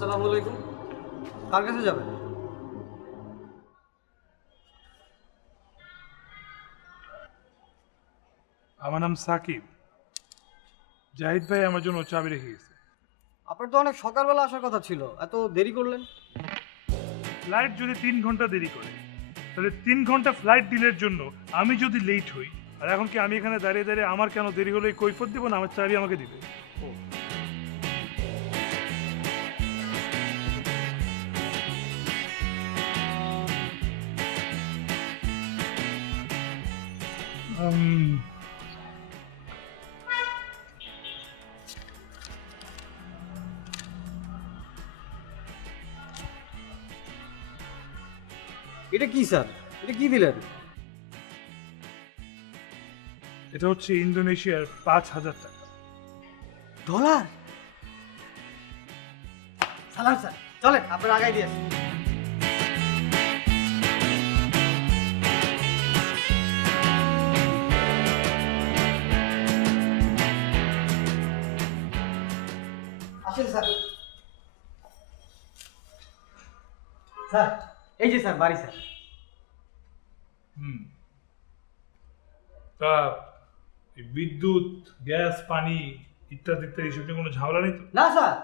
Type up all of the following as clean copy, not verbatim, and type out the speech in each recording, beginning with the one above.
আসসালামু আলাইকুম। কার কাছে যাবেন? আমার নাম সাকিব। জাহিদ ভাই আমার জন্য চাবি রেখে গেছে। আপনার তো অনেক সকালবেলা আসার কথা ছিল, এত দেরি করলেন। ফ্লাইট যদি 3 ঘন্টা দেরি করে, তাহলে 3 ঘন্টা ফ্লাইট ডিলের জন্য আমি যদি লেট হই, আর এখন কি আমি এখানে দাঁড়িয়ে দাঁড়িয়ে আমার কেন দেরি হলো এই কৈফত দিব না, আমার চাবি আমাকে দিবে? ও, উম, এটা কি স্যার? এটা কি দিলেন? এটা হচ্ছে ইন্দোনেশিয়ার 5,000 টাকা। ডলার? সালাম স্যার, চলেন আপনার আগাই দিয়ে আসি। আসেন স্যার। স্যার, এই যে স্যার বাড়ি স্যার। হুম, তা এই বিদ্যুৎ, গ্যাস, পানি ইত্যাদি ইত্যাদি এসব নিয়ে কোনো ঝামেলা নেই তো? না স্যার,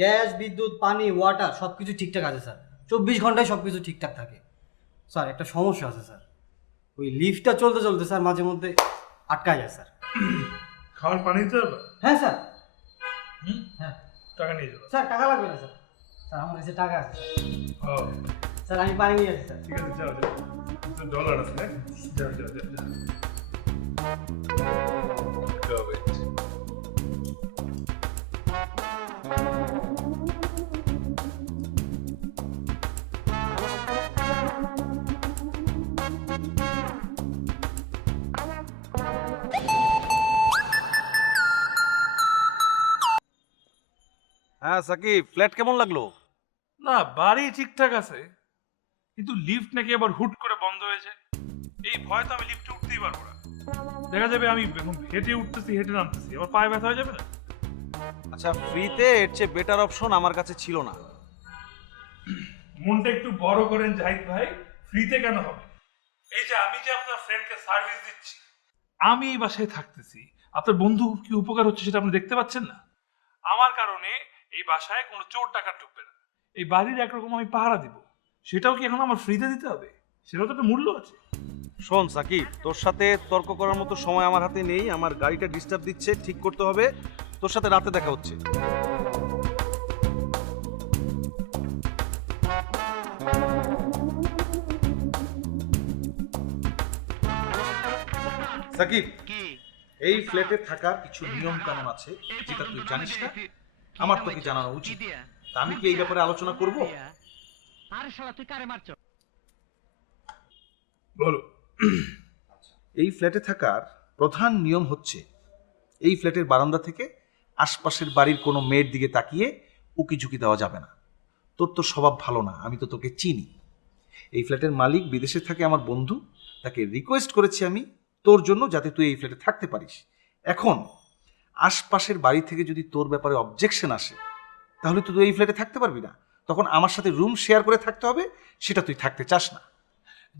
গ্যাস, বিদ্যুৎ, পানি, ওয়াটার সবকিছু ঠিকঠাক আছে স্যার। 24 ঘন্টায় সবকিছু ঠিকঠাক থাকে। স্যার একটা সমস্যা আছে স্যার, ওই লিফটটা চলতে চলতে স্যার মাঝে মধ্যে আটকায় যায় স্যার। খাওয়ার পানি দিতে হবে? হ্যাঁ স্যার। হুম, হ্যাঁ টাকা নিয়ে যাবো। স্যার, টাকা লাগবে না স্যার। স্যার আমার কাছে টাকা আছে স্যার। ও, স্যার আমি পানি নিয়ে আসি স্যার। ঠিক আছে, যাও যাও। ডলার আছে না? যাও যাও যাও যাও। Go it. হ্যাঁ সাকিব, ফ্ল্যাট কেমন লাগলো? না, বাড়ি ঠিকঠাক আছে, কিন্তু লিফট নাকি আবার হুট করে বন্ধ হয়েছে। এই ভয় তো আমি লিফটে উঠতেই পারবো না। দেখা যাবে আমি এখন হেঁটে উঠতেছি, হেঁটে নামতেছি, আবার পায়ে ব্যথা হয়ে যাবে না? আচ্ছা, ফ্রিতে এর চেয়ে বেটার অপশন আমার কাছে ছিল না। মনটা একটু বড় করেন জাহিদ ভাই। ফ্রিতে কেন হবে? এই যে আমি যে আপনার ফ্রেন্ডকে সার্ভিস দিচ্ছি, আমি এই বাসায় থাকতেছি, আপনার বন্ধু কি উপকার হচ্ছে সেটা আপনি দেখতে পাচ্ছেন না? আমার কারণে এই বাসায় কোনো চোর ডাকাত ঢুকবে না। এই বাড়ির একরকম আমি পাহারা দিব, সেটাও কি এখন আমার ফ্রিতে দিতে হবে? সেটাও তো একটা মূল্য আছে। শোন সাকিব, তোর সাথে তর্ক করার মতো সময় আমার হাতে নেই। আমার গাড়িটা ডিস্টার্ব দিচ্ছে, ঠিক করতে হবে। তোর সাথে রাতে দেখা হচ্ছে। সাকিব, এই ফ্ল্যাটে থাকার কিছু নিয়ম কানুন আছে যেটা তুই জানিস না, আমার তোকে জানানো উচিত। তা আমি কি এই ব্যাপারে আলোচনা করব? আরে শালা তুই কারে মারছ? বলো। এই ফ্ল্যাটে থাকার প্রধান নিয়ম হচ্ছে এই ফ্ল্যাটের বারান্দা থেকে আশপাশের বাড়ির কোনো মেয়ের দিকে তাকিয়ে উকিঝুঁকি দেওয়া যাবে না। তোর তো স্বভাব ভালো না, আমি তো তোকে চিনি। এই ফ্ল্যাটের মালিক বিদেশে থাকে, আমার বন্ধু। তাকে রিকোয়েস্ট করেছি আমি তোর জন্য, যাতে তুই এই ফ্ল্যাটে থাকতে পারিস। এখন আশপাশের বাড়ি থেকে যদি তোর ব্যাপারে অবজেকশন আসে, তাহলে তো তুই এই ফ্ল্যাটে থাকতে পারবি না। তখন আমার সাথে রুম শেয়ার করে থাকতে হবে, সেটা তুই থাকতে চাস না।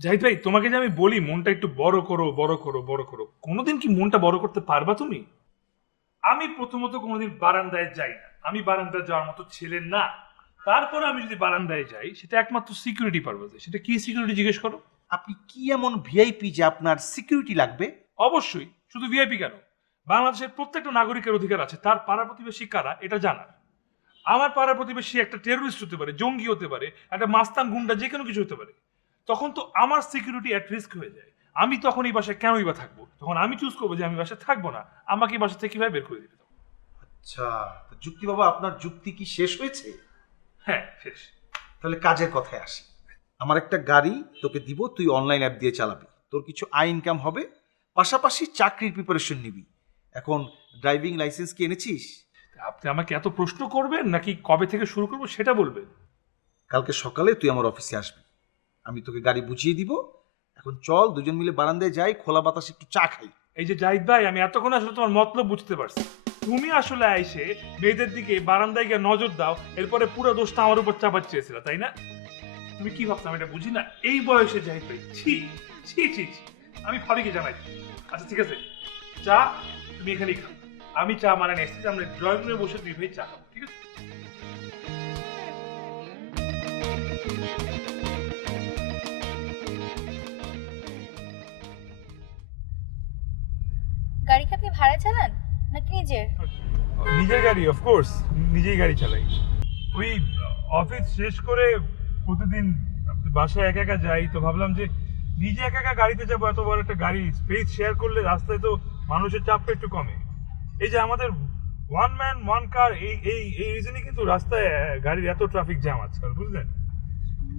জাহিদ ভাই, তোমাকে যে আমি বলি মনটা একটু বড় করো, বড় করো, বড় করো, কোনোদিন কি মনটা বড় করতে পারবা তুমি? আমি প্রথমত কোনোদিন বারান্দায় যাই না, আমি বারান্দায় যাওয়ার মতো ছেলে না। তারপরে আমি যদি বারান্দায় যাই, সেটা একমাত্র সিকিউরিটি পারপাসে। সেটা কি সিকিউরিটি জিজ্ঞেস করো। আপনি কি এমন ভিআইপি যে আপনার সিকিউরিটি লাগবে? অবশ্যই, শুধু ভিআইপি কেন, বাংলাদেশের প্রত্যেকটা নাগরিকের অধিকার আছে তার পাড়া প্রতিবেশী কারা এটা জানার। আমার পাড়ার প্রতিবেশী একটা টেররিস্ট হতে পারে, জঙ্গি হতে পারে, একটা মাস্তান গুন্ডা, যে কোনো কিছু হতে পারে। তখন তো আমার সিকিউরিটি অ্যাট রিস্ক হয়ে যায়। আমি তখন এই বাসায় কেনই বা থাকবো? তখন আমি চুজ করবো যে আমি বাসায় থাকবো না। আমাকে এই বাসা থেকে কিভাবে বের করে দিবে তখন? আচ্ছা, তো যুক্তি বাবা, আপনার যুক্তি কি শেষ হয়েছে? হ্যাঁ, শেষ। তাহলে কাজের কথায় আসি। আমার একটা গাড়ি তোকে দিব, তুই অনলাইন অ্যাপ দিয়ে চালাবি। তোর কিছু আয় ইনকাম হবে, পাশাপাশি চাকরির প্রিপারেশন নিবি। এখন ড্রাইভিং লাইসেন্স কি এনেছিস? আপনি আমাকে এত প্রশ্ন করবেন নাকি কবে থেকে শুরু করবো সেটা বলবেন? কালকে সকালে তুই আমার অফিসে আসবি, আমি তোকে গাড়ি বুঝিয়ে দিব। এখন চল দুজন মিলে বারান্দায় যাই, খোলা বাতাসে একটু চা খাই। এই যে জাহিদ ভাই, আমি এতক্ষণ আসলে তোমার মতলব বুঝতে পারছি। তুমি আসলে আইসে মেয়েদের দিকে বারান্দায় গিয়ে নজর দাও, এরপরে পুরো দোষটা আমার উপর চাপাত চেয়েছিল, তাই না? তুমি কি ভাবছো আমি এটা বুঝি না? এই বয়সে যাই পাই, ছি ছি ছি ছি। আমি ভাবিকে জানাই। আচ্ছা ঠিক আছে, চা তুমি এখানেই খাও, আমি চা মানে নিয়ে এসেছি, আমরা ড্রয়িং রুমে বসে 2 ভাই চা খাবো, ঠিক আছে? গাড়ি কি আপনি ভাড়া চালান নাকি নিজের? নিজের গাড়ি, অফকোর্স নিজেই গাড়ি চালাই। ওই অফিস শেষ করে প্রতিদিন বাসায় একা একা যাই, তো ভাবলাম যে নিজে একা একা গাড়িতে যাবো, এত বড় একটা গাড়ি স্পেস শেয়ার করলে রাস্তায় তো মানুষের চাপটা একটু কমে। এই যে আমাদের ওয়ান ম্যান ওয়ান কার, এই এই এই রিজনই কিন্তু রাস্তায় গাড়ির এত ট্রাফিক জ্যাম আজকাল, বুঝলেন?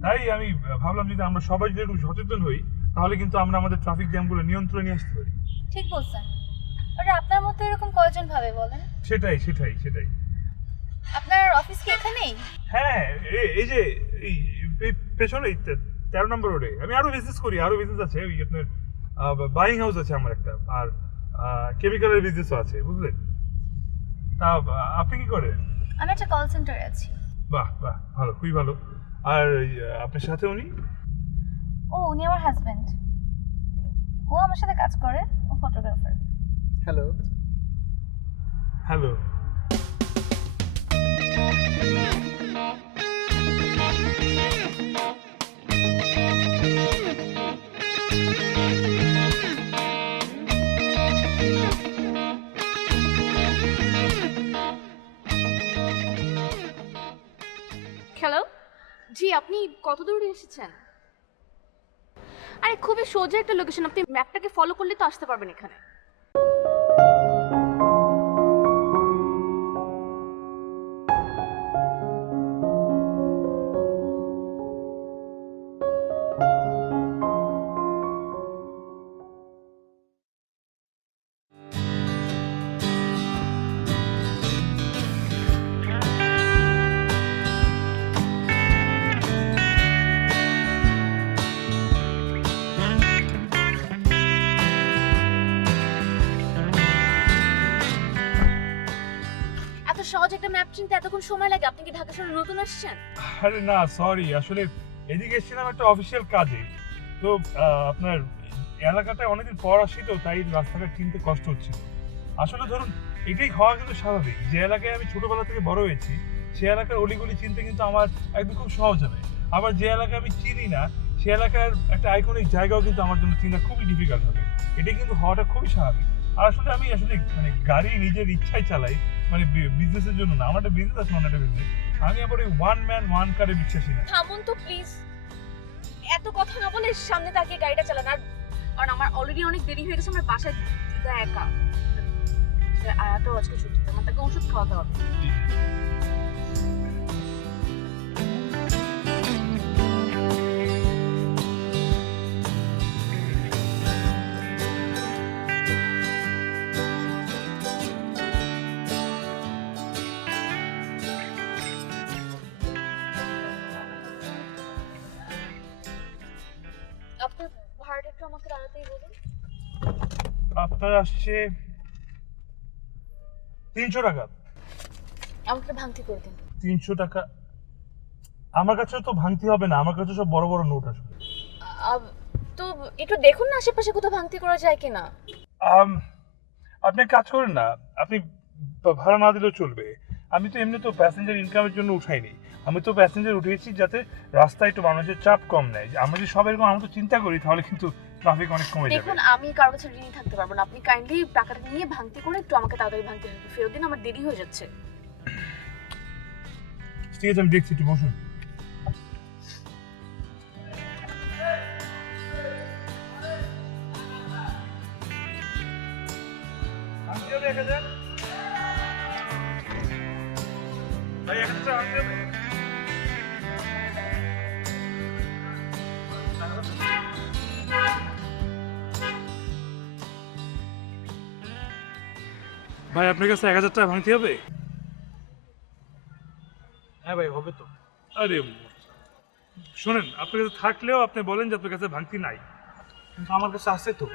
তাই আমি ভাবলাম যদি আমরা সবাই যদি একটু সচেতন হই, তাহলে কিন্তু আমরা আমাদের ট্রাফিক জ্যামগুলো নিয়ন্ত্রণে নিয়ে আসতে পারি। ঠিক বলছেন। আর আপনার মতো এরকম কয়জন ভাবে বলেন? সেটাই সেটাই সেটাই। আপনার অফিস কি এখানেই? হ্যাঁ, এই যে এই পেছনে 13 নম্বর রোডে আমি আরো বিজনেস করি, আরো বিজনেস আছে। ওই আপনার বাইং হাউস আছে আমার একটা, আর কেমিক্যালের বিজনেসও আছে, বুঝলেন? তা আপনি কি করেন? আমি একটা কল সেন্টারে আছি। বাহ বাহ, ভালো, খুবই ভালো। আর আপনার সাথে উনি? ও, উনি আমার হাজবেন্ড। ও আমার সাথে কাজ করে, ও ফটোগ্রাফার। হ্যালো। হ্যালো। হ্যালো, জি আপনি কত দূরে এসেছেন? আরে খুবই সোজা একটা লোকেশন, আপনি ম্যাপটাকে ফলো করলে তো আসতে পারবেন এখানে। এত সহজ একটা ম্যাপ চিনতে এতক্ষণ সময় লাগে? আপনি কি ঢাকা শহরে নতুন আসছেন? আরে না, সরি, আসলে এদিকে এসেছিলাম একটা অফিসিয়াল কাজে। তো আপনার এলাকাটায় অনেকদিন পর আসি, তো তাই রাস্তাঘাট চিনতে কষ্ট হচ্ছিল। আসলে ধরুন এটাই হওয়া কিন্তু স্বাভাবিক, যে এলাকায় আমি ছোটবেলা থেকে বড় হয়েছি সে এলাকার অলিগলি চিনতে কিন্তু আমার একদম খুব সহজ হবে। আবার যে এলাকা আমি চিনি না সে এলাকার একটা আইকনিক জায়গাও কিন্তু আমার জন্য চিনা খুবই ডিফিকাল্ট হবে। এটা কিন্তু হওয়াটা খুবই স্বাভাবিক। আর আসলে আমি মানে গাড়ি নিজের ইচ্ছায় চালাই, মানে বিজনেসের জন্য না। আমার একটা বিজনেস আছে, অন্য একটা বিজনেস। আমি আবার ওই ওয়ান ম্যান ওয়ান কারে বিশ্বাসী না। থামুন তো প্লিজ, এত কথা না বলে সামনে তাকিয়ে গাড়িটা চালান। আর কারণ আমার অলরেডি অনেক দেরি হয়ে গেছে, আমার বাসায় দিদা একা, আয়াটাও আজকে ছুটিতে, আমার তাকে ওষুধ খাওয়াতে হবে। আপনার ভাড়াটা একটু আমাকে তাড়াতাড়ি বলুন। আপনার আসছে 300 টাকা। আমাকে ভাঙতি করে দিন। 300 টাকা? আমার কাছে তো ভাঙতি হবে না, আমার কাছে সব বড় বড় নোট আসবে। তো একটু দেখুন না আশেপাশে কোথাও ভাঙতি করা যায় কিনা। আপনি এক কাজ করেন না, আপনি ভাড়া না দিলেও চলবে। আমি তো এমনি তো প্যাসেঞ্জার ইনকামের জন্য উঠাইনি, আমি তো প্যাসেঞ্জার উঠিয়েছি যাতে রাস্তায় একটু মানুষের চাপ কম নেয়। আমরা যদি সব এরকম আমরা তো চিন্তা করি তাহলে কিন্তু ট্রাফিক অনেক কমে যাবে। দেখুন আমি কারোর কাছে ঋণী থাকতে পারবো না, আপনি কাইন্ডলি টাকাটা নিয়ে ভাঙতি করে একটু আমাকে তাড়াতাড়ি ভাঙতি ফেরত দিন, আমার দেরি হয়ে যাচ্ছে। ঠিক আছে, আমি দেখছি, একটু বসুন। ভাই 1000 টাকা ভাই, আপনার কাছে 1000 টাকা ভাঙতি হবে? হ্যাঁ ভাই, হবে তো। আরে শোনেন, আপনার কাছে থাকলেও আপনি বলেন যে আপনার কাছে ভাঙতি নাই। কিন্তু আমার কাছে আছে তো।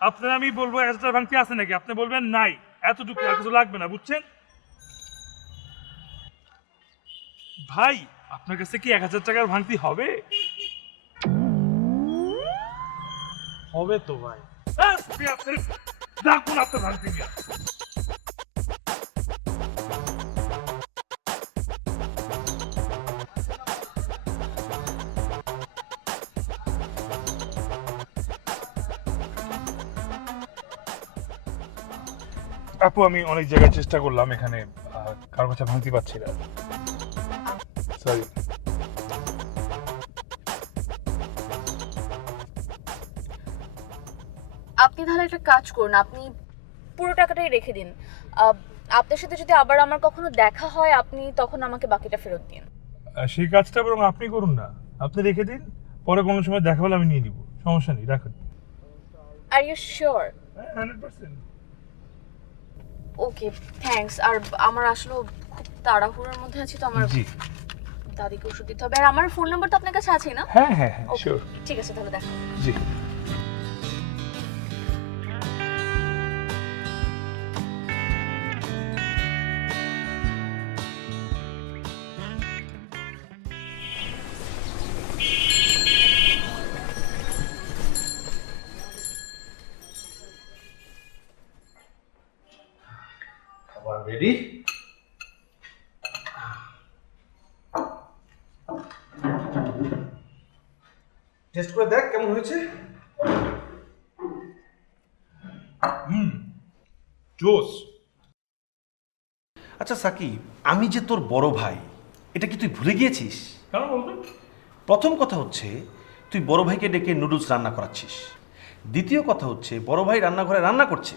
আপনার আমি বলবো 1000 টাকা ভাঙতি আছে নাকি, আপনি বলবেন নাই। এতটুকু, আর কিছু লাগবে না, বুঝছেন? ভাই, আপনার কাছে কি 1000 টাকার ভাঙতি হবে? হবে তো ভাই। ডাকুন আপনার ভাঙতি নিয়ে। আপু, আমি অনেক জায়গায় চেষ্টা করলাম, এখানে কারো কাছে ভাঙতি পাচ্ছি না। সরি। আপনি তাহলে একটা কাজ করুন, আপনি পুরো টাকাটাই রেখে দিন। আপনার সাথে যদি আবার আমার কখনো দেখা হয়, আপনি তখন আমাকে বাকিটা ফেরত দিন। সেই কাজটা বরং আপনি করুন না, আপনি রেখে দিন, পরে কোনো সময় দেখা হলে আমি নিয়ে নিব, সমস্যা নেই, রাখুন। Are you sure? 100%। Okay, thanks. আর আমার আসলে খুব তাড়াহুড়োর মধ্যে আছি, তো আমার জি, দাদিকে ওষুধ দিতে হবে। আর আমার ফোন নাম্বার তো আপনার কাছে আছেই না? হ্যাঁ হ্যাঁ হ্যাঁ, Okay, শিওর। ঠিক আছে, তাহলে দেখা হবে। জি। খাবার রেডি। টেস্ট করে দেখ কেমন হয়েছে। জোস। আচ্ছা সাকিব, আমি যে তোর বড় ভাই, এটা কি তুই ভুলে গিয়েছিস? কেন বলবেন? প্রথম কথা হচ্ছে তুই বড় ভাইকে ডেকে নুডলস রান্না করাচ্ছিস। দ্বিতীয় কথা হচ্ছে বড় ভাই রান্নাঘরে রান্না করছে,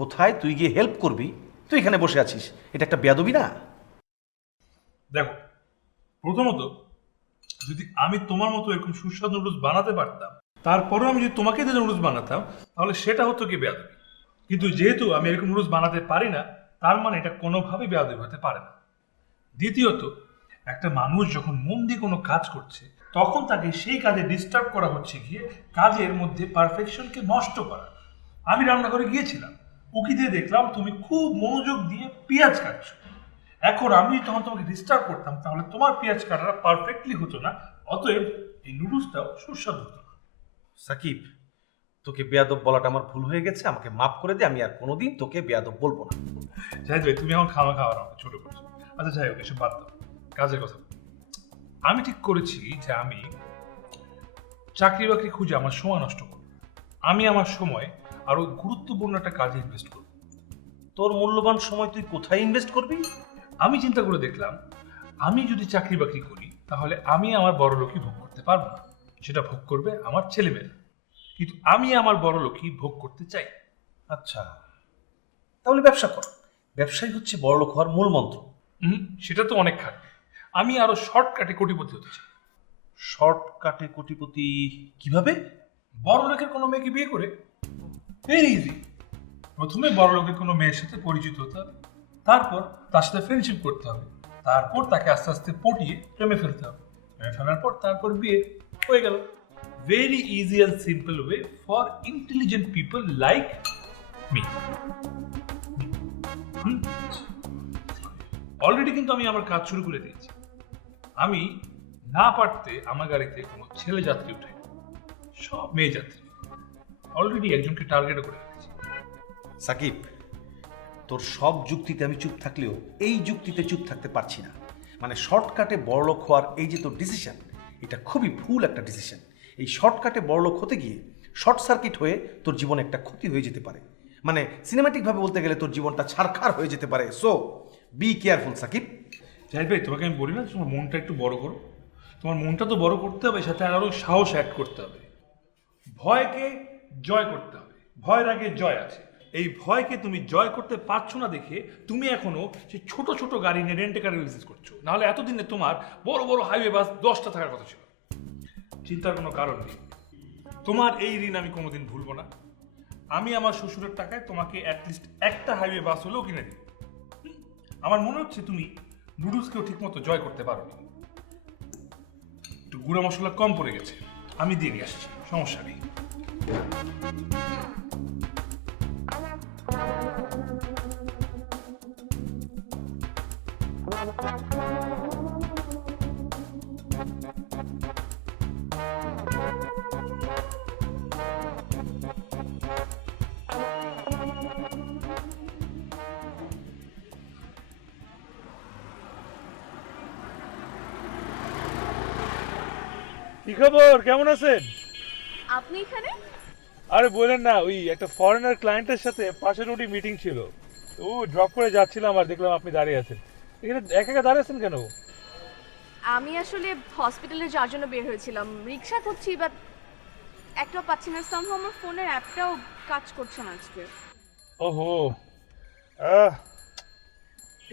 কোথায় তুই গিয়ে হেল্প করবি, তুই এখানে বসে আছিস। এটা একটা বেয়াদবি না? দেখো, প্রথমত যদি আমি তোমার মতো এরকম সুস্বাদু নুডলস বানাতে পারতাম, তারপরেও আমি যদি তোমাকে দিয়ে নুডলস বানাতাম, তাহলে সেটা হতো কি বেয়াদবি। কিন্তু যেহেতু আমি এরকম নুডলস বানাতে পারি না, তার মানে এটা কোনোভাবেই বেয়াদবি হতে পারে না। দ্বিতীয়ত, একটা মানুষ যখন মন দিয়ে কোনো কাজ করছে, তখন তাকে সেই কাজে ডিস্টার্ব করা হচ্ছে গিয়ে কাজের মধ্যে পারফেকশনকে নষ্ট করা। আমি রান্নাঘরে গিয়েছিলাম, উকি দিয়ে দেখলাম তুমি খুব মনোযোগ দিয়ে পেঁয়াজ কাটছো। এখন আমি তখন তোমাকে ডিস্টার্ব করতাম, তাহলে তোমার পেঁয়াজ কাটাটা পারফেক্টলি হতো না, অতএব এই নুডলসটাও সুস্বাদু হতো না। সাকিব, তোকে বেয়াদব বলাটা আমার ভুল হয়ে গেছে, আমাকে মাফ করে দে। আমি আর কোনোদিন তোকে বেয়াদব বলবো না। জাহিদ ভাই, তুমি এখন খাওয়া খাওয়ার আমাকে ছোট করছো। আচ্ছা যাই হোক, এসব বাদ দাও, কাজের কথা বলি। আমি ঠিক করেছি যে আমি চাকরি বাকরি খুঁজে আমার সময় নষ্ট করব। আমি আমার সময় আরো গুরুত্বপূর্ণ একটা কাজে ইনভেস্ট করব। তোর মূল্যবান সময় তুই কোথায় ইনভেস্ট করবি? আমি চিন্তা করে দেখলাম, আমি যদি চাকরি বাকরি করি, তাহলে আমি আমার বড়লোকই ভোগ করতে পারবো না, সেটা ভোগ করবে আমার ছেলেমেয়েরা। কিন্তু আমি আমার বড়লোকই ভোগ করতে চাই। আচ্ছা, তাহলে ব্যবসা কর। ব্যবসাই হচ্ছে বড়লোক হওয়ার মূল মন্ত্র। সেটা তো অনেক খাটবে। আমি আরো শর্টকাটে কোটিপতি হতে চাই। শর্টকাটে কোটিপতি কিভাবে? বড় লোকের কোনো মেয়েকে বিয়ে করে। Very easy. প্রথমে বড় লোকের কোনো মেয়ের সাথে পরিচিত হতে হবে, তারপর তার সাথে ফ্রেন্ডশিপ করতে হবে, তারপর তাকে আস্তে আস্তে পটিয়ে প্রেমে ফেলতে হবে, প্রেমে ফেলার পর তারপর বিয়ে হয়ে গেল। Very easy and simple way for intelligent people like me. Already কিন্তু আমি আমার কাজ শুরু করে দিয়েছি। আমি না পারতে আমার গাড়িতে কোনো ছেলে যাত্রী উঠে, সব মেয়ে যাত্রী। অলরেডি একজনকে টার্গেটও করে রেখেছি। সাকিব, তোর সব যুক্তিতে আমি চুপ থাকলেও এই যুক্তিতে চুপ থাকতে পারছি না। মানে শর্টকাটে বড়লোক হওয়ার এই যে তোর ডিসিশন, এটা খুবই ভুল একটা ডিসিশন। এই শর্টকাটে বড়লোক হতে গিয়ে শর্ট সার্কিট হয়ে তোর জীবনে একটা ক্ষতি হয়ে যেতে পারে। মানে সিনেম্যাটিকভাবে বলতে গেলে তোর জীবনটা ছারখার হয়ে যেতে পারে। So be careful Shakib. Zahid ভাই, তোমাকে আমি বলি না, তোমার মনটা একটু বড় করো। তোমার মনটা তো বড় করতে হবে, সাথে আরো সাহস অ্যাড করতে হবে। ভয়কে জয় করতে হবে। ভয়ের আগে জয় আছে। এই ভয়কে তুমি জয় করতে পারছো না দেখে তুমি এখনো সেই ছোট ছোট গাড়ি নিয়ে রেন্টে কারে বিজনেস করছো। নাহলে এতদিনে তোমার বড় বড় হাইওয়ে বাস 10টা থাকার কথা ছিল। চিন্তার কোনো কারণ নেই। তোমার এই ঋণ আমি কোনোদিন ভুলবো না। আমি আমার শ্বশুরের টাকায় তোমাকে অ্যাটলিস্ট একটা হাইওয়ে বাস হলেও কিনে দিই। আমার মনে হচ্ছে তুমি নুডলসকেও ঠিকমতো জয় করতে পারোনি। একটু গুঁড়া মশলা কম পড়ে গেছে, আমি দিয়ে নিয়ে আসছি, সমস্যা নেই। কি খবর, কেমন আছেন? আপনি এখানে? আরে বলেন না, ওই একটা ফরেনার ক্লায়েন্টের সাথে পাশের রোডে মিটিং ছিল, ও ড্রপ করে যাচ্ছিলাম আর দেখলাম আপনি দাঁড়িয়ে আছেন। এখানে একা একা দাঁড়িয়ে আছেন কেন? আমি আসলে হসপিটালে যাওয়ার জন্য বের হয়েছিলাম, রিক্সা করছি, বাট একটাও পাচ্ছি না। সামহাও আমার ফোনের অ্যাপটাও কাজ করছে না আজকে। ওহো,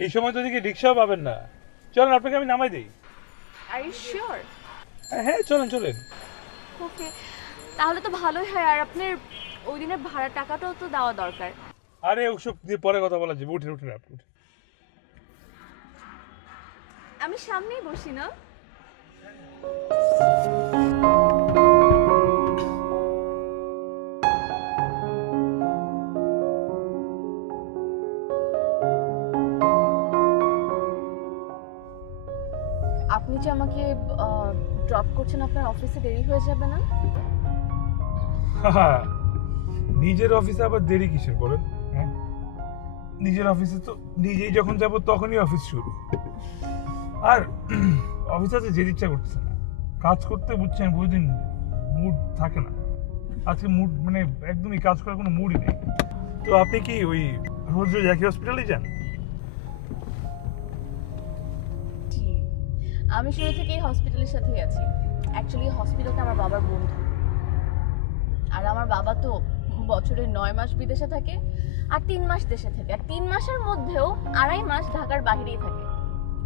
এই সময় তো দেখি রিক্সাও পাবেন না। চলেন আপনাকে আমি নামাই দিই। Are you sure? হ্যাঁ চলেন চলেন। ওকে, তাহলে তো ভালোই হয়। আর আপনার ওই দিনের ভাড়া টাকাটাও তো দেওয়া দরকার। আরে ওসব দিয়ে পরে কথা বলা যাবে, উঠে উঠে আপনি উঠে। আমি সামনেই বসি না? আপনি যে আমাকে ড্রপ করছেন, আপনার অফিসে দেরি হয়ে যাবে না? নিজের অফিসে আবার দেরি কিসের বলেন? হ্যাঁ, নিজের অফিসে তো নিজেই যখন যাব তখনই অফিস শুরু। আর অফিসে আছে যেতে ইচ্ছা করতেছে না, কাজ করতে বুঝছেন বুঝদিন মুড থাকে না। আজকে মুড মানে একদমই কাজ করার কোনো মুডই নেই। তো আপনি কি ওই রোজ রোজ একই হসপিটালেই যান? জি, আমি শুরু থেকেই হসপিটালের সাথেই আছি। অ্যাকচুয়ালি হসপিটালটা আমার বাবার বন্ধু। আর আমার বাবা তো বছরে 9 মাস বিদেশে থাকে আর 3 মাস দেশে থাকে। আর 3 মাসের মধ্যেও 2.5 মাস ঢাকার বাইরেই থাকে,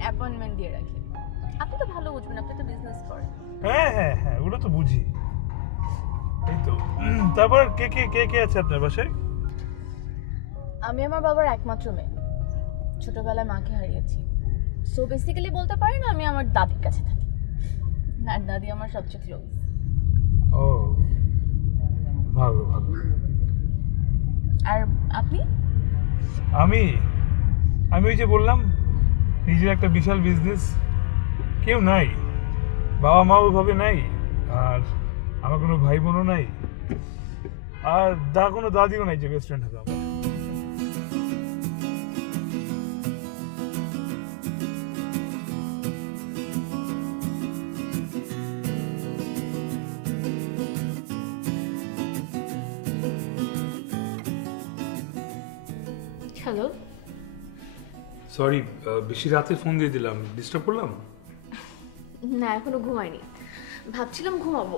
অ্যাপয়েন্টমেন্ট দিয়ে রাখে। আপনি তো ভালো বুঝবেন, আপনি তো বিজনেস করেন। হ্যাঁ হ্যাঁ হ্যাঁ, ওগুলো তো বুঝি। এই তো তারপর কে কে কে কে আছে আপনার বাসায়? আমি আমার বাবার একমাত্র মেয়ে, ছোটবেলায় মাকে হারিয়েছি। সো বেসিক্যালি বলতে পারেন আমি আমার দাদির কাছে থাকি। আর দাদি আমার সবচেয়ে ক্লোজ। ও ভালো ভালো। আর আপনি? আমি আমি ওই যে বললাম, নিজের একটা বিশাল বিজনেস, কেউ নাই, বাবা মা ওইভাবে নাই, আর আমার কোনো ভাই বোনও নাই, আর কোনো দাদিও নাই যে বেস্ট ফ্রেন্ড হবে আমার। হ্যালো। সরি, বেশি রাতে ফোন দিয়ে দিলাম, ডিস্টার্ব করলাম? না, এখনো ঘুমাইনি, ভাবছিলাম ঘুমাবো।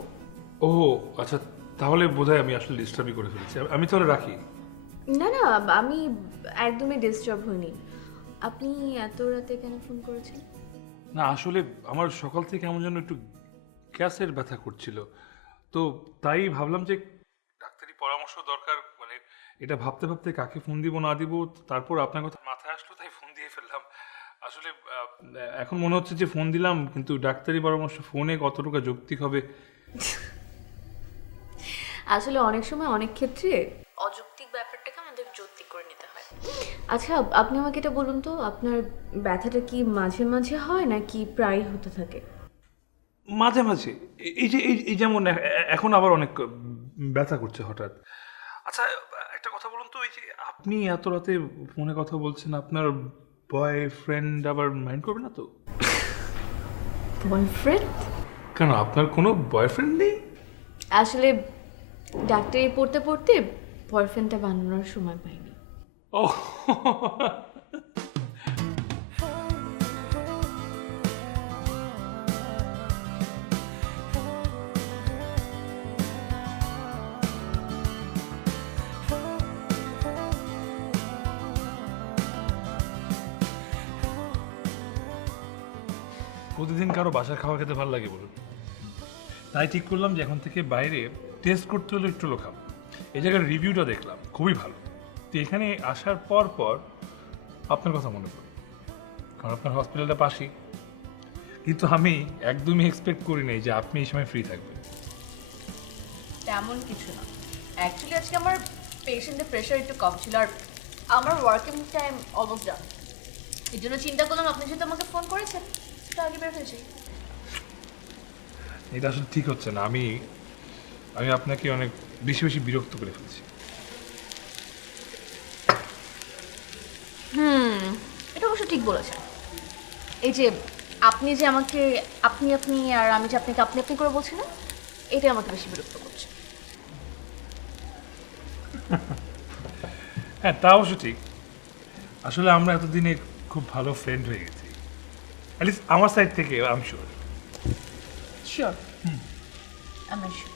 ও আচ্ছা, তাহলে বোধহয় আমি আসলে ডিস্টার্বই করে ফেলেছি। আমি তাহলে রাখি। না না, আমি একদমই ডিস্টার্ব হইনি। আপনি এত রাতে কেন ফোন করেছেন? না আসলে আমার সকাল থেকে কেমন যেন একটু গ্যাসের ব্যথা করছিল, তো তাই ভাবলাম যে ডাক্তারি পরামর্শ দরকার। মানে এটা ভাবতে ভাবতে কাকে ফোন দিব না দিব, তারপর আপনার কথা মাথায় আসলো, তাই ফোন দিয়ে ফেললাম। আসলে এখন মনে হচ্ছে যে ফোন দিলাম, কিন্তু ডাক্তারি পরামর্শ ফোনে কতটুকু যৌক্তিক হবে। আসলে অনেক সময় অনেক ক্ষেত্রে অযৌক্তিক ব্যাপারটাকে আমাদের যৌক্তিক করে নিতে হয়। আচ্ছা, আপনি আমাকে এটা বলুন তো, আপনার ব্যথাটা কি মাঝে মাঝে হয় নাকি প্রায় হতে থাকে? মাঝে মাঝে, এই যে এই যেমন এখন আবার অনেক ব্যথা করছে হঠাৎ। আচ্ছা একটা কথা বলুন তো, এই যে আপনি এত রাতে ফোনে কথা বলছেন, আপনার বয়ফ্রেন্ড আবার মাইন্ড করবে না তো? বয়ফ্রেন্ড? কেন, আপনার কোনো বয়ফ্রেন্ড নেই? আসলে ডাক্তারি পড়তে পড়তে বয়ফ্রেন্ডটা বানানোর সময় পাইনি। ও প্রতিদিন কারো বাসার খাওয়া খেতে ভালো লাগে বলুন? তাই ঠিক করলাম যে এখন থেকে বাইরে টেস্ট করতে হলে একটু খাবো। এই জায়গার রিভিউটা দেখলাম খুবই ভালো, তো এখানে আসার পর পর আপনার কথা মনে পড়ে, কারণ আপনার হসপিটালটা পাশেই। কিন্তু আমি একদমই এক্সপেক্ট করি নাই যে আপনি এই সময় ফ্রি থাকবেন। তেমন কিছু না, অ্যাকচুয়ালি আজকে আমার পেশেন্টের প্রেশার একটু কম ছিল আর আমার ওয়ার্কিং টাইম অলমোস্ট ডান। এই জন্য চিন্তা করলাম আপনি যেহেতু আমাকে ফোন করেছেন সেটা আগে বের হয়ে যাই। এটা আসলে ঠিক হচ্ছে না। আমি আপনাকে অনেক বেশি বেশি বিরক্ত করে ফেলছি। এটা অবশ্য ঠিক বলেছেন। এই যে আপনি যে আমাকে আপনি আপনি আর আমি যে আপনাকে আপনি আপনি করে বলছি না, এটাই আমাকে বেশি বিরক্ত করছে। হ্যাঁ, তা অবশ্য ঠিক। আসলে আমরা এতদিনে খুব ভালো ফ্রেন্ড হয়ে গেছি, অ্যাটলিস্ট আমার সাইড থেকে আমি শিওর। শিওর, আমি শিওর।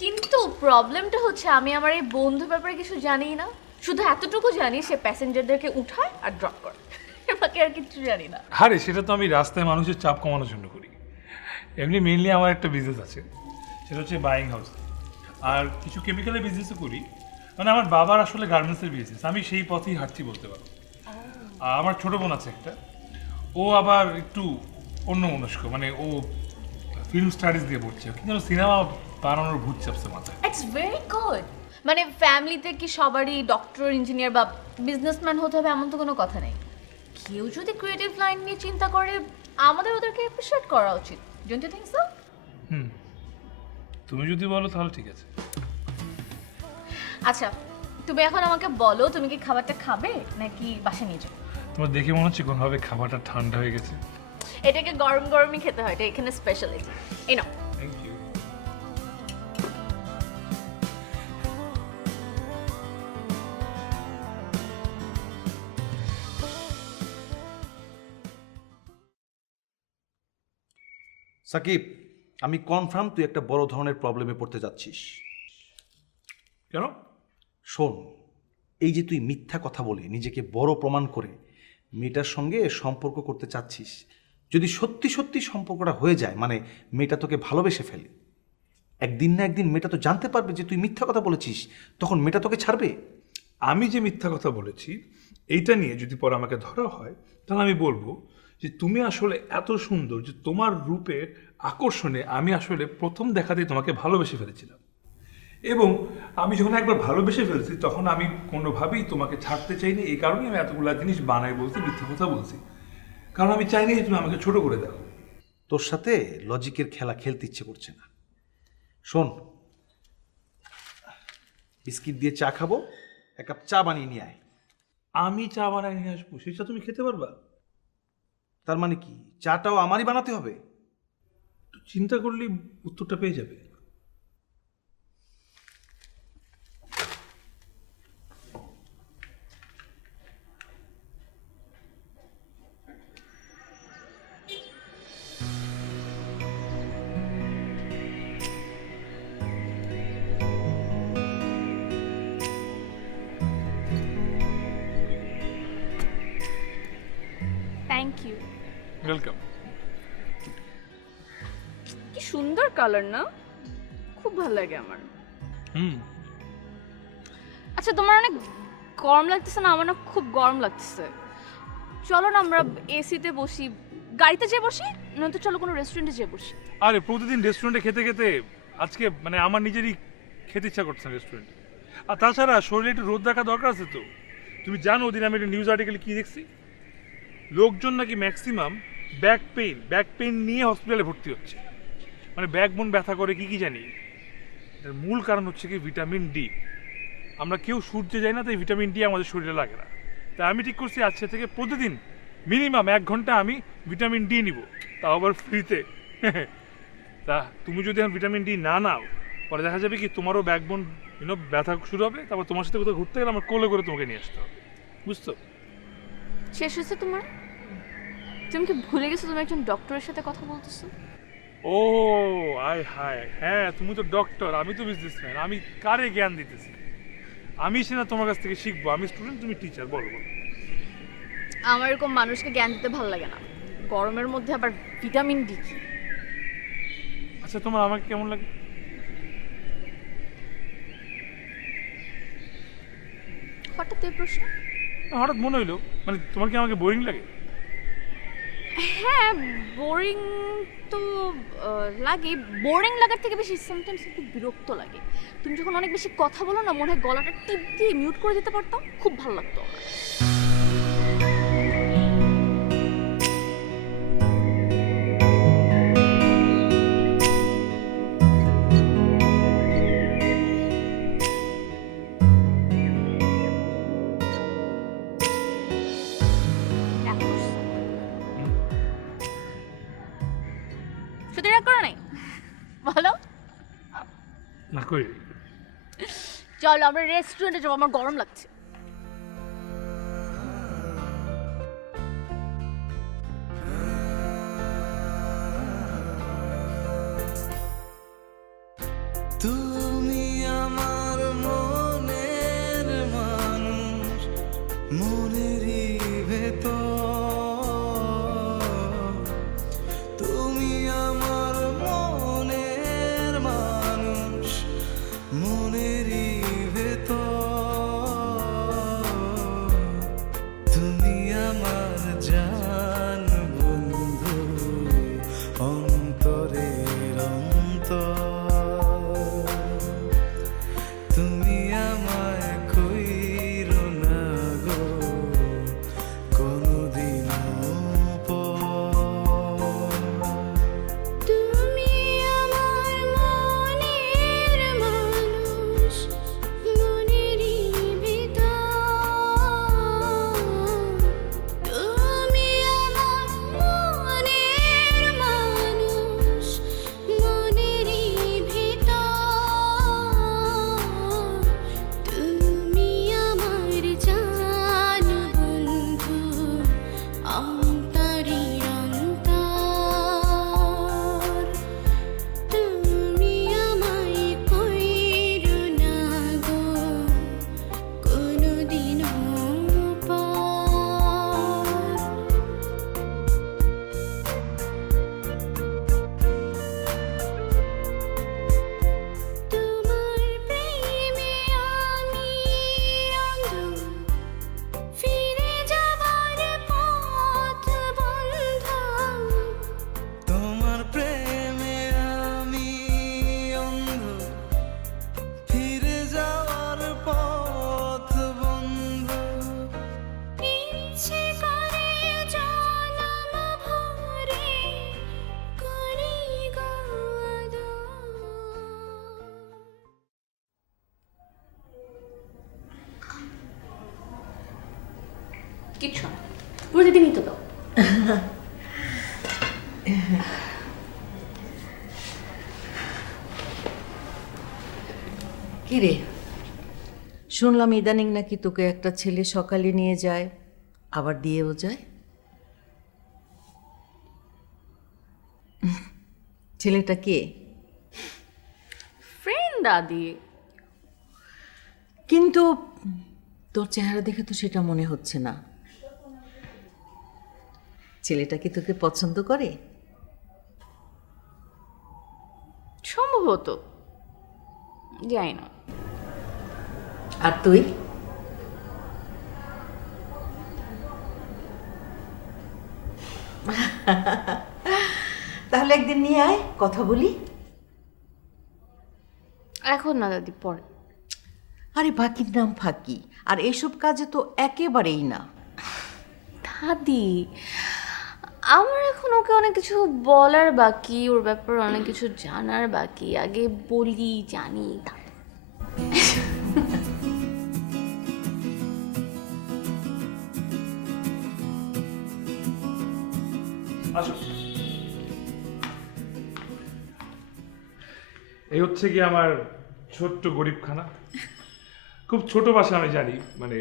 কিন্তু প্রবলেমটা হচ্ছে আমি আমার এই বন্ধুর ব্যাপারে কিছু জানি না, শুধু এতটুকু জানি সে প্যাসেঞ্জারদেরকে উঠায় আর ড্রপ করে, বাকি আর কিছু জানি না। আরে সেটা তো আমি রাস্তায় মানুষের চাপ কমানোর জন্য করি। এমনি মেইনলি আমার একটা বিজনেস আছে, সেটা হচ্ছে বাইং হাউস, আর কিছু কেমিক্যালের বিজনেসও করি। মানে আমার বাবার আসলে গার্মেন্টসের বিজনেস, আমি সেই পথেই হাঁটছি বলতে পারো। আর আমার ছোটো বোন আছে একটা, ও আবার একটু অন্য মনস্ক, মানে ও ফিল্ম স্টাডিজ দিয়ে পড়ছে, কিন্তু সিনেমা বানানোর ভূত চাপছে মাথায়। It's very good. মানে ফ্যামিলিতে কি সবারই ডক্টর, ইঞ্জিনিয়ার বা বিজনেসম্যান হতে হবে এমন তো কোনো কথা নেই। কেউ যদি ক্রিয়েটিভ লাইন নিয়ে চিন্তা করে আমাদের ওদেরকে অ্যাপ্রিশিয়েট করা উচিত। Don't you think so? তুমি যদি বলো তাহলে ঠিক আছে। আচ্ছা, তুমি এখন আমাকে বলো তুমি কি খাবারটা খাবে নাকি বাসা নিয়ে যাও? তোমার দেখে মনে হচ্ছে কোনোভাবে খাবারটা ঠান্ডা হয়ে গেছে। এটাকে গরম গরমই খেতে হয়, এটা এখানে স্পেশালিটি। এই নাও। Thank you. সাকিব, আমি কনফার্ম তুই একটা বড় ধরনের প্রবলেমে পড়তে যাচ্ছিস। কেন? শোন, এই যে তুই মিথ্যা কথা বলে নিজেকে বড় প্রমাণ করে মেয়েটার সঙ্গে সম্পর্ক করতে চাচ্ছিস, যদি সত্যি সত্যি সম্পর্কটা হয়ে যায়, মানে মেয়েটা তোকে ভালোবেসে ফেলে, একদিন না একদিন মেয়েটা তো জানতে পারবে যে তুই মিথ্যা কথা বলেছিস, তখন মেয়েটা তোকে ছাড়বে? আমি যে মিথ্যা কথা বলেছি এইটা নিয়ে যদি পরে আমাকে ধরা হয়, তাহলে আমি বলবো যে তুমি আসলে এত সুন্দর যে তোমার রূপের আকর্ষণে আমি আসলে প্রথম দেখাতেই তোমাকে ভালোবেসে ফেলেছিলাম, এবং আমি যখন একবার ভালোবেসে ফেলেছি তখন আমি কোনোভাবেই তোমাকে ছাড়তে চাইনি। এই কারণে আমি এতগুলো জিনিস বানাই বলছি, মিথ্যা কথা বলছি, কারণ আমি চাইনি যে তুমি আমাকে ছোট করে দাও। তোর সাথে লজিকের খেলা খেলতে ইচ্ছে করছে না। শোন, বিস্কিট দিয়ে চা খাবো, এক কাপ চা বানিয়ে নিয়ে আয়। আমি চা বানাই নিয়ে আসবো, সেই চা তুমি খেতে পারবা? তার মানে কি চাটাও আমারই বানাতে হবে? একটু চিন্তা করলেই উত্তরটা পেয়ে যাবে। Thank you. ওয়েলকাম। কি সুন্দর কালার না, খুব ভালো লাগে আমার। আচ্ছা, তোমার অনেক গরম লাগতেছে না? আমার না খুব গরম লাগতেছে। চলো না আমরা এসিতে বসি, গাড়িতে যেয়ে বসি, নয়তো চলো কোনো রেস্টুরেন্টে যেয়ে বসি। আরে প্রতিদিন রেস্টুরেন্টে খেতে খেতে আজকে মানে আমার নিজেরই খেতে ইচ্ছা করছে না রেস্টুরেন্টে। আর তাছাড়া শরীরে একটু রোদ রাখা দরকার আছে তো। তুমি জানো ওদিন আমি একটা নিউজ আর্টিকেলে কি দেখছি, লোকজন নাকি ম্যাক্সিমাম ব্যাক পেইন নিয়ে হসপিটালে ভর্তি হচ্ছে। মানে ব্যাকবোন ব্যথা করে কি জানি। এটার মূল কারণ হচ্ছে কি ভিটামিন ডি। আমরা কেউ সূর্যে যাই না, তাই ভিটামিন ডি আমাদের শরীরে লাগে না। তাই আমি ঠিক করছি আজকে থেকে প্রতিদিন মিনিমাম 1 ঘন্টা আমি ভিটামিন ডি নিব, তাও আবার ফ্রিতে। তা তুমি যদি এখন ভিটামিন ডি না নাও, পরে দেখা যাবে কি তোমারও ব্যাকবোন ব্যথা শুরু হবে, তারপর তোমার সাথে কোথাও ঘুরতে গেলে আমার কোলে করে তোমাকে নিয়ে আসতে হবে, বুঝছো? শেষ হয়েছে তোমার? তুমি কি ভুলে গেছো তুমি একজন ডক্টরের সাথে কথা বলতেছো? ও আয় হায়, হ্যাঁ তুমি তো ডক্টর, আমি তো বিজনেসম্যান, আমি কারে জ্ঞান দিতেছি? আমি সেটা তোমার কাছ থেকে শিখবো। আমি স্টুডেন্ট, তুমি টিচার। বলো। আমার এরকম মানুষকে জ্ঞান দিতে ভালো লাগে না, গরমের মধ্যে আবার ভিটামিন ডি কি? আচ্ছা তোমার আমাকে কেমন লাগে? হঠাৎ এই প্রশ্ন? হঠাৎ মনে হইলো, মানে তোমার কি আমাকে বোরিং লাগে? হ্যাঁ, বোরিং তো লাগে। বোরিং লাগার থেকে বেশি সামটাইমস একটু বিরক্ত লাগে। তুমি যখন অনেক বেশি কথা বলো না, মনে হয় গলাটা টিপ দিয়ে মিউট করে দিতে পারতাম, খুব ভালো লাগতো আমার। সত্যি রাগ করো নাই? বলো। না করি। চলো আমরা রেস্টুরেন্টে যাবো, আমার গরম লাগছে। তুমি আমার মনের মানুষ, মনেরই ভেতর। তুমি আমার মনের মানুষ, মনেরই ভেতর। তুমি আমার জান বন্ধু, অন্তরের অন্তর। তুমি আমায় কইরো না গো কোনদিনও পর। তুমি আমার মনের মানুষ, মনেরই ভিতর। তুমি আমার মনের মানুষ, মনেরই ভিতর। তুমি আমার জান বন্ধু, অন্তরের অন্তর। তুমি আমায় কইরো না গো কোনদিনও পর। তোমার প্রেমে আমি অন্ধ, ফিরে যাবার পথ বন্ধ। তোমার প্রেমে আমি অন্ধ, ফিরে যাওয়ার পথ বন্ধ। ইচ্ছে করে জনম ভরে করি গো আদর। কিচ্ছু না, প্রতিদিনই তো দাও। কিরে, শুনলাম ইদানিং নাকি তোকে একটা ছেলে সকালে নিয়ে যায়, আবার দিয়েও যায়। ছেলেটা কে? ফ্রেন্ড দাদি। কিন্তু তোর চেহারা দেখে তো সেটা মনে হচ্ছে না। ছেলেটা কি তোকে পছন্দ করে? সম্ভবত, জানি না। আর তুই? তাহলে একদিন নিয়ে আয়, কথা বলি। এখন না দাদি, পরে। আরে বাকির নাম ফাঁকি, আর এইসব কাজে তো একেবারেই না। দাদি, আমার এখন ওকে অনেক কিছু বলার বাকি, ওর ব্যাপারে অনেক কিছু জানার বাকি। আগে বলি, জানি, তারপর। আসো। এই হচ্ছে কি আমার ছোট্ট গরিবখানা। খুব ছোট বাসা, আমি জানি, মানে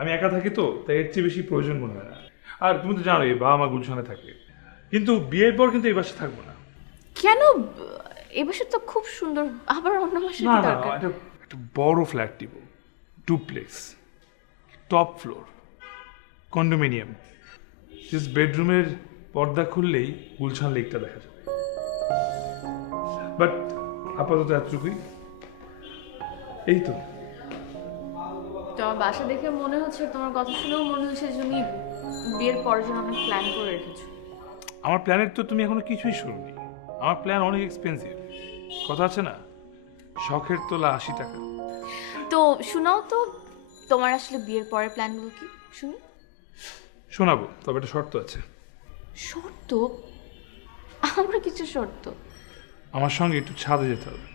আমি একা থাকি তো, তাই এর চেয়ে বেশি প্রয়োজন মনে হয় না। আর তুমি তো জানোই বাবা মা গুলশানে থাকে, কিন্তু বিয়ের পর কিন্তু এই বাসা থাকবো না। কেন? এ বাসা তো খুব সুন্দর, আবার অন্য বাসা না কি না, দরকার? একটা বড় ফ্ল্যাট দিব, duplex, top floor, condominium. Just বেডরুমের পর্দা খুললেই গুলশান লেকটা দেখা যাবে। বাট আপাতত এতটুকুই। এই তো। তোমার বাসা দেখে মনে হচ্ছে, তোমার কথা শুনেও মনে হচ্ছে যে তুমি বিয়ের পরের জন্য অনেক প্ল্যান করে রেখেছো। আমার প্ল্যানের তো তুমি এখনো কিছুই শুননি। আমার প্ল্যান অনেক এক্সপেন্সিভ। কথা আছে না, শখের তোলা 80 টাকা। তো শোনাও তো, তোমার আসলে বিয়ের পরের প্ল্যানগুলো কি, শুনি। শোনাবো, তবে একটা শর্ত আছে। শর্ত? আমরা কিছু শর্ত? আমার সঙ্গে একটু ছাদে যেতে হবে।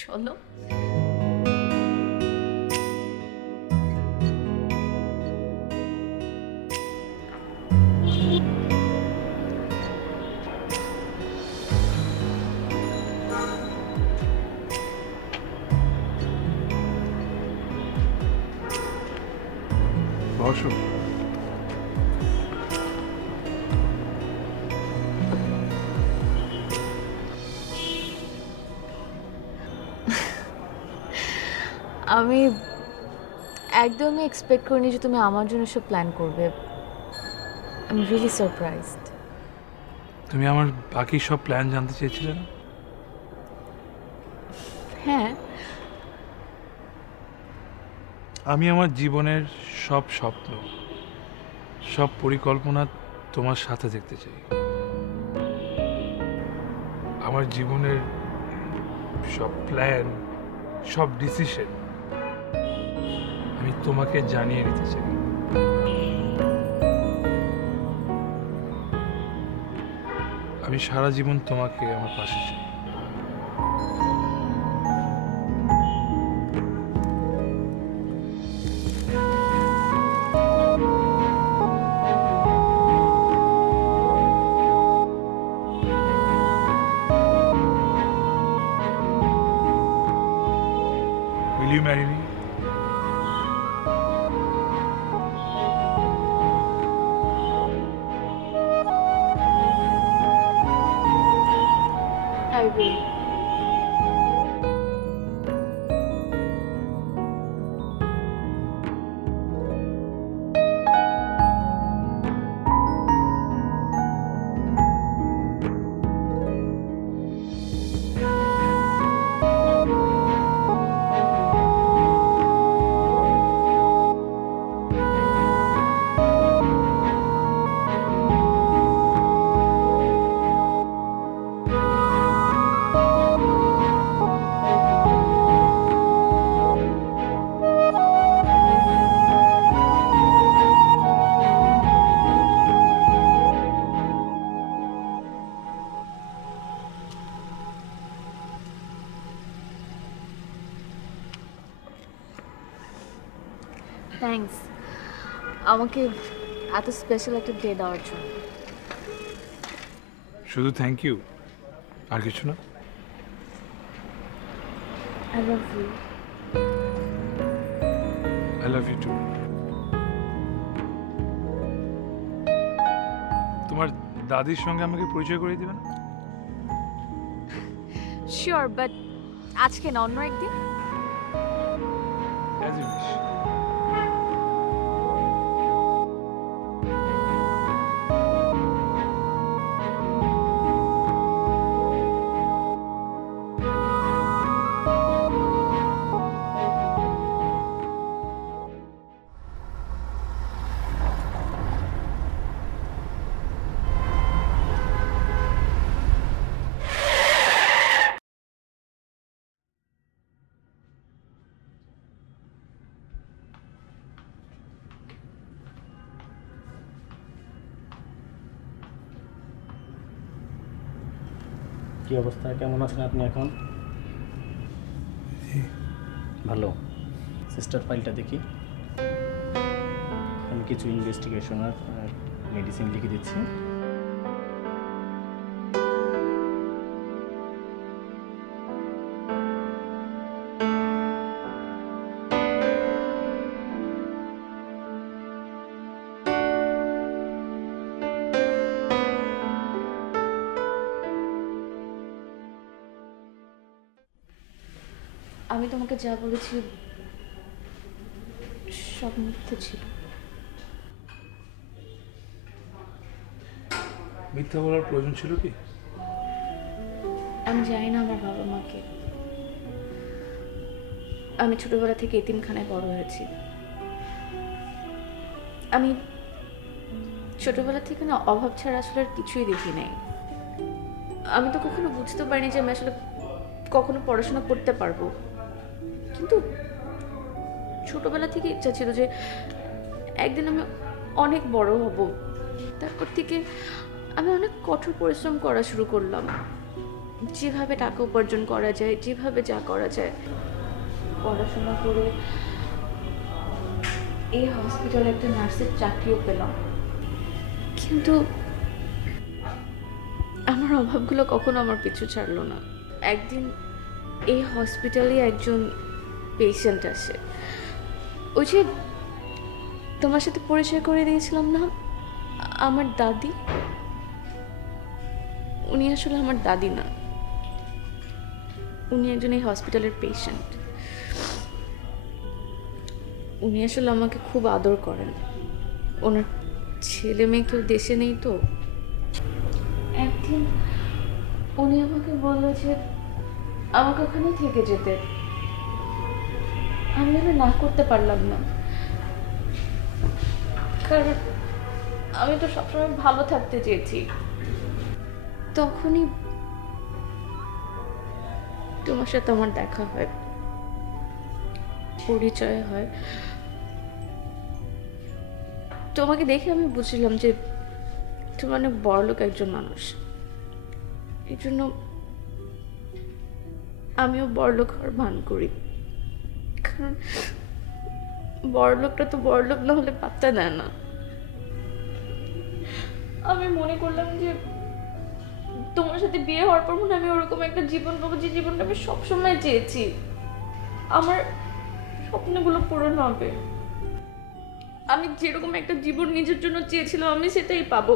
চলো। বসো। আমি একদমই এক্সপেক্ট করিনি যে তুমি আমার জন্য সব প্ল্যান করবে। I am really surprised. তুমি আমার বাকি সব প্ল্যান জানতে চেয়েছিলে না? হ্যাঁ, আমি আমার জীবনের সব স্বপ্ন, সব পরিকল্পনা তোমার সাথে দেখতে চাই। আমার জীবনের সব প্ল্যান, সব ডিসিশন আমি তোমাকে জানিয়ে দিতে চাই। আমি সারা জীবন তোমাকে আমার পাশে চাই। Will you marry me? I will. Thanks আমাকে এত স্পেশাল একটা ডে দেওয়ার জন্য। শুধু থ্যাংক ইউ, আর কিছু না? I love you. I love you too. তোমার দাদির সঙ্গে আমাকে পরিচয় করিয়ে দেবে না? শিওর, বাট আজকে না, অন্য একদিন। As you wish. কি অবস্থা, কেমন আছেন আপনি এখন? ভালো। সিস্টার ফাইলটা দেখি। আমি কিছু ইনভেস্টিগেশন আর মেডিসিন লিখে দিচ্ছি। আমি তোমাকে যা বলেছি সব মিথ্যে ছিল। মিথ্যা বলার প্রয়োজন ছিল কি? আমি জানি না আমার বাবা মাকে। আমি ছোটবেলা থেকে এতিমখানায় বড় হয়েছি। আমি ছোটবেলা থেকে না অভাব ছাড়া আসলে আর কিছুই দেখি নাই। আমি তো কখনো বুঝতে পারিনি যে আমি আসলে কখনো পড়াশোনা করতে পারবো, কিন্তু ছোটবেলা থেকে ইচ্ছা ছিল যে একদিন আমি অনেক বড় হব। তারপর থেকে আমি অনেক কঠোর পরিশ্রম করা শুরু করলাম, যেভাবে টাকা উপার্জন করা যায়, যেভাবে যা করা যায়। পড়াশোনা করে এই হসপিটালে একটা নার্সের চাকরিও পেলাম, কিন্তু আমার অভাবগুলো কখনো আমার পিছু ছাড়লো না। একদিন এই হসপিটালে একজন পেশেন্ট আসে, ওই যে তোমার সাথে পরিচয় করে দিয়েছিলাম না আমার দাদি, উনি আসলে আমার দাদি না, উনি একজন এই হসপিটালের পেশেন্ট। উনি আসলে আমাকে খুব আদর করেন, ওনার ছেলে মেয়ে কেউ দেশে নেই তো। একদিন উনি আমাকে বললো যে আমাকে ওখানে থেকে যেতে, আমি আর না করতে পারলাম না, কারণ আমি তো সবসময় ভালো থাকতে চেয়েছি। তখনই তোমার সাথে আমার দেখা হয়, পরিচয় হয়। তোমাকে দেখে আমি বুঝলাম যে তুমি অনেক বড়লোক একজন মানুষ, এই জন্য আমিও বড়লোক হওয়ার ভান করি, কারণ বড়লোকটা তো বড়লোক না হলে পাত্তা দেয় না। আমি মনে করলাম যে তোমার সাথে বিয়ে হওয়ার পর মনে হয় আমি ওরকম একটা জীবন পাবো যে জীবনটা আমি সবসময় চেয়েছি, আমার স্বপ্নগুলো পূরণ হবে। আমি যেরকম একটা জীবন নিজের জন্য চেয়েছিলাম আমি সেটাই পাবো,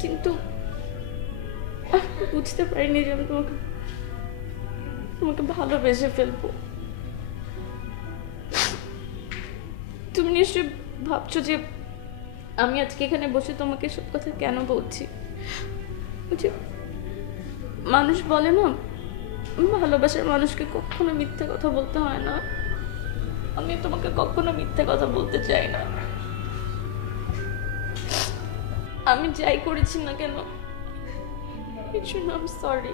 কিন্তু আমি বুঝতে পারিনি যে আমি তোমাকে ভালোবেসে ফেলবো। তুমি নিশ্চয়ই ভাবছো যে আমি আজকে এখানে বসে তোমাকে সব কথা কেন বলছি। যে মানুষ বলে না, ভালোবাসার মানুষকে কখনো মিথ্যে কথা বলতে হয় না, আমি তোমাকে কখনো মিথ্যে কথা বলতে চাই না। আমি যাই করেছি না কেন এর জন্য আমি সরি।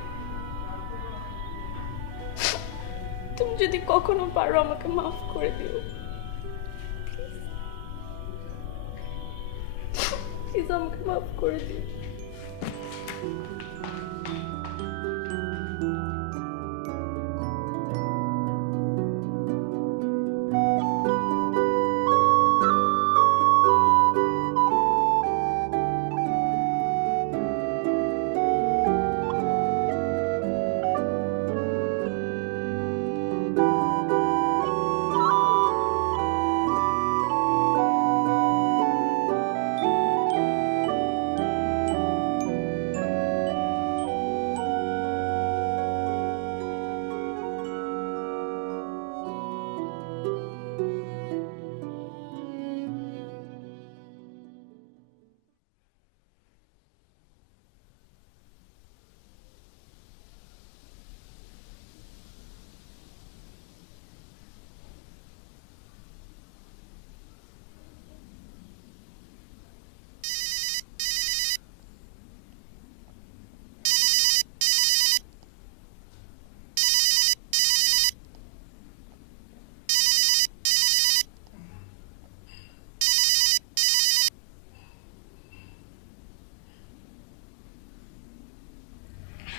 তুমি যদি কখনো পারো আমাকে মাফ করে দিও, প্লিজ আমাকে মাফ করে দিও।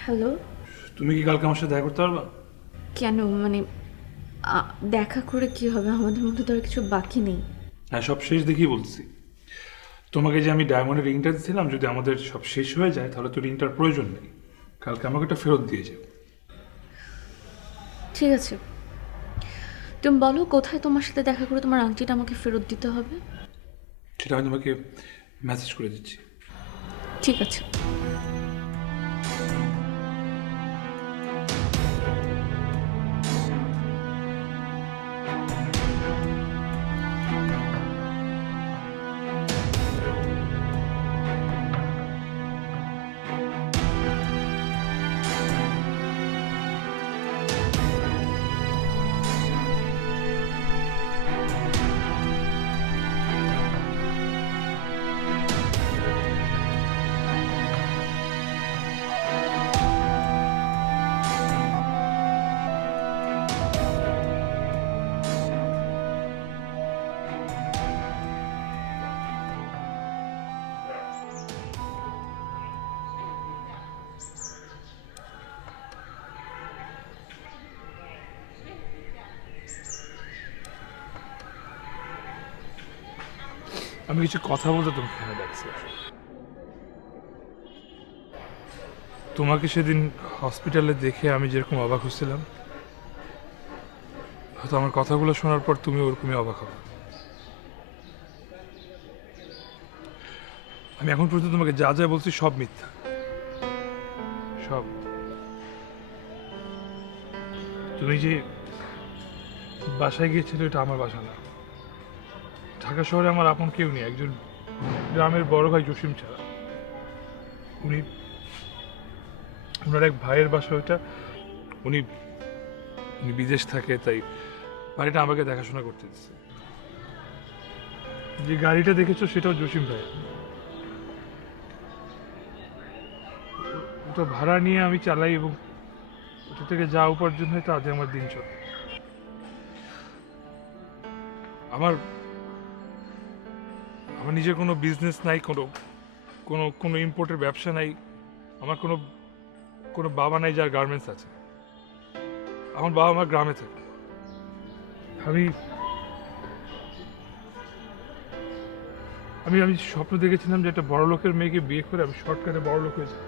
হ্যালো, তুমি কি কালকে আমার সাথে দেখা করতে পারবা? কেন মানে দেখা করে কি হবে, আমাদের মধ্যে তো আর কিছু বাকি নেই। হ্যাঁ, সব শেষ দেখেই বলছি। তোমাকে যে আমি ডায়মন্ডের রিংটা দিয়েছিলাম, যদি আমাদের সব শেষ হয়ে যায় তাহলে তো রিংটার প্রয়োজন নেই, কালকে আমাকে একটা ফেরত দিয়ে যাও। ঠিক আছে, তুমি বলো কোথায় তোমার সাথে দেখা করে তোমার আংটিটা আমাকে ফেরত দিতে হবে। সেটা আমি তোমাকে মেসেজ করে দিচ্ছি। ঠিক আছে। আমি কিছু কথা বলতে তোমাকে এখানে ডাকছি। তোমাকে সেদিন হসপিটালে দেখে আমি যেরকম অবাক হচ্ছিলাম, হয়তো আমার কথাগুলো শোনার পর তুমি ওরকমই অবাক হবে। আমি এখন পর্যন্ত তোমাকে যা যা বলছি সব মিথ্যা, সব। তুমি যে বাসায় গিয়েছিলে এটা আমার বাসা না। ঢাকা শহরে আমার আপন কেউ নেই, একজন গ্রামের বড় ভাই জসিম ছাড়া। ওনার এক ভাইয়ের বাসা ওইটা। উনি বিদেশ থাকে, তাই বাড়িটা আমাকে দেখাশোনা করতে দিচ্ছে। যে গাড়িটা দেখেছো সেটাও জসিম ভাই। ওটা ভাড়া নিয়ে আমি চালাই এবং ওটা থেকে যা উপার্জন হয় তাতে আমার দিন চলে। আমার নিজের কোনো বিজনেস নাই, কোনো ইম্পোর্টের ব্যবসা নাই। আমার কোনো বাবা নাই যার গার্মেন্টস আছে। আমার বাবা আমার গ্রামে থাকে। আমি স্বপ্ন দেখেছিলাম যে একটা বড় লোকের মেয়েকে বিয়ে করে আমি শর্টকাটে বড় লোক হয়ে যাব।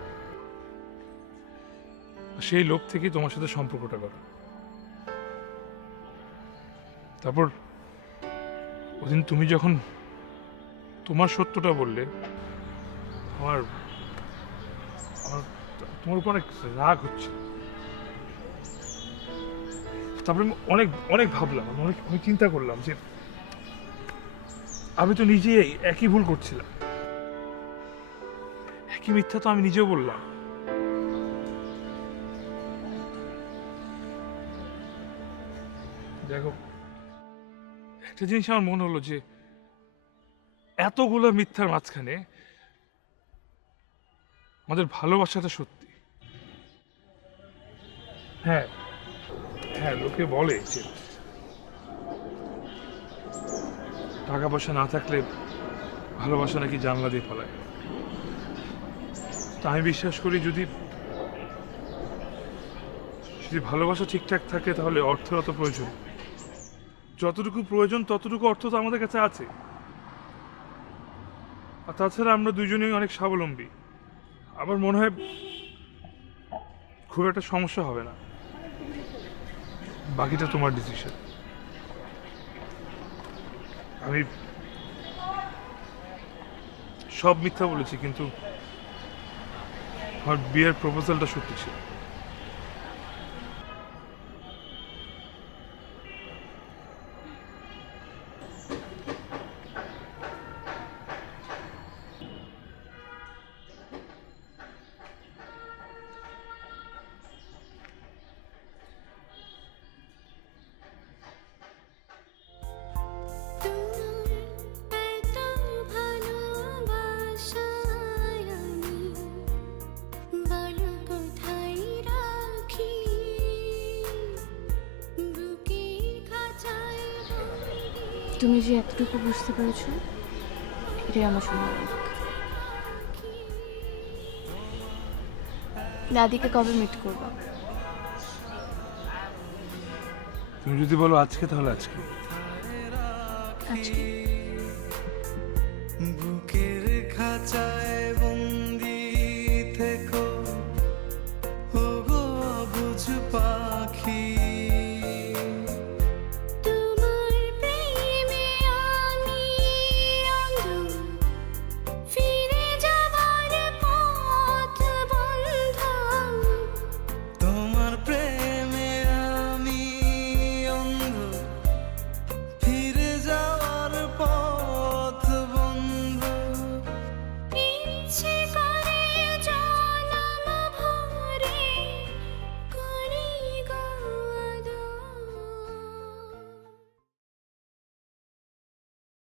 সেই লোক থেকেই তোমার সাথে সম্পর্কটা করো। তারপর ওদিন তুমি যখন তোমার সত্যটা বললে, আমার তোমার উপর অনেক রাগ হচ্ছে। তারপরে আমি অনেক ভাবলাম, অনেক চিন্তা করলাম যে আমি তো নিজেই একই ভুল করছিলাম, একই মিথ্যা তো আমি নিজেও বললাম। দেখো, একটা জিনিস আমার মনে হলো যে এতগুলো মিথ্যার মাঝখানে আমাদের ভালোবাসাটা সত্যি। হ্যাঁ, লোকে বলে যে টাকা পয়সা না থাকলে ভালোবাসা নাকি জানলা দিয়ে পালায়। তা আমি বিশ্বাস করি যদি ভালোবাসা ঠিকঠাক থাকে তাহলে অর্থের অত প্রয়োজন, যতটুকু প্রয়োজন ততটুকু অর্থ তো আমাদের কাছে আছে। আর তাছাড়া আমরা দুজনেই অনেক স্বাবলম্বী। আমার মনে হয় খুব একটা সমস্যা হবে না। বাকিটা তোমার ডিসিশন। আমি সব মিথ্যা বলেছি, কিন্তু আমার বিয়ের প্রপোজালটা সত্যি ছিল। তুমি যে এতটুকু বুঝতে পেরেছো, এটাই আমার শোনা। দাদিকে কবে মিট করবো? তুমি যদি বলো আজকে, তাহলে আজকে। আজকে বুকের খাঁচায়